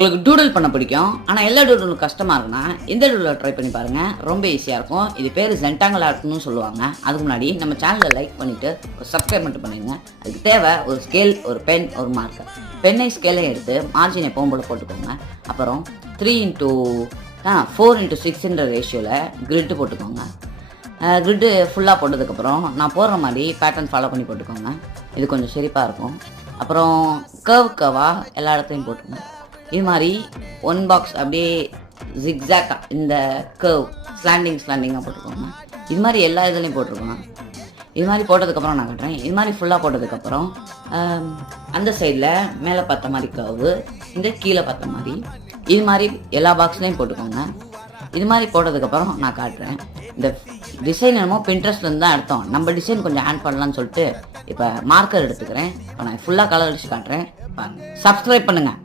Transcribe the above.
உங்களுக்கு டூடல் பண்ண பிடிக்கும். ஆனா எல்லா டூடலும் கஷ்டமா இருக்குன்னா, இந்த டூடல ட்ரை பண்ணி பாருங்க. ரொம்ப ஈஸியா இருக்கும். இது பேரு ஜென்டாங்கிள் ஆர்ட்ன்னு சொல்லுவாங்க. அதுக்கு முன்னாடி நம்ம சேனலை லைக் பண்ணிட்டு ஒரு சப்ஸ்கிரைப் மட்டும் பண்ணிடுங்க. அதுக்கு தேவை ஒரு ஸ்கேல், ஒரு பென், ஒரு மார்க்கர். பென்னை ஸ்கேலையும் எடுத்து மார்ஜின் எப்பவும் போல போட்டுக்கோங்க. அப்புறம் 4:6ன்ற ரேஷியோவில் கிரிட்டு போட்டுக்கோங்க. கிரிட்டு ஃபுல்லாக போட்டதுக்கப்புறம் நான் போடுற மாதிரி பேட்டர்ன் ஃபாலோ பண்ணி போட்டுக்கோங்க. இது கொஞ்சம் சிரிப்பாக இருக்கும். அப்புறம் கர்வாக எல்லா இடத்துலையும் போட்டுக்கோங்க. இது மாதிரி ஒன் பாக்ஸ் அப்படியே ஜிக்ஸாக்காக இந்த கர்வ் ஸ்லாண்டிங்காக போட்டுக்கோங்க. இது மாதிரி எல்லா இதுலேயும் போட்டிருக்கோங்க. இது மாதிரி போட்டதுக்கப்புறம் நான் கட்டுறேன். இது மாதிரி ஃபுல்லாக போட்டதுக்கப்புறம் அந்த சைடில் மேலே பார்த்த மாதிரி கர்வு, இந்த கீழே பார்த்த மாதிரி இது மாதிரி எல்லா பாக்ஸ்லேயும் போட்டுக்கோங்க. இது மாதிரி போட்டதுக்கப்புறம் நான் காட்டுறேன். இந்த டிசைன் என்னமோ பின்ட்ரெஸ்ட்லேருந்து தான் எடுத்தோம். நம்ம டிசைன் கொஞ்சம் ஆட் பண்ணலான்னு சொல்லிட்டு இப்போ மார்க்கர் எடுத்துக்கிறேன். இப்போ நான் ஃபுல்லாக கலர் அடிச்சு காட்டுறேன். சப்ஸ்கிரைப் பண்ணுங்கள்.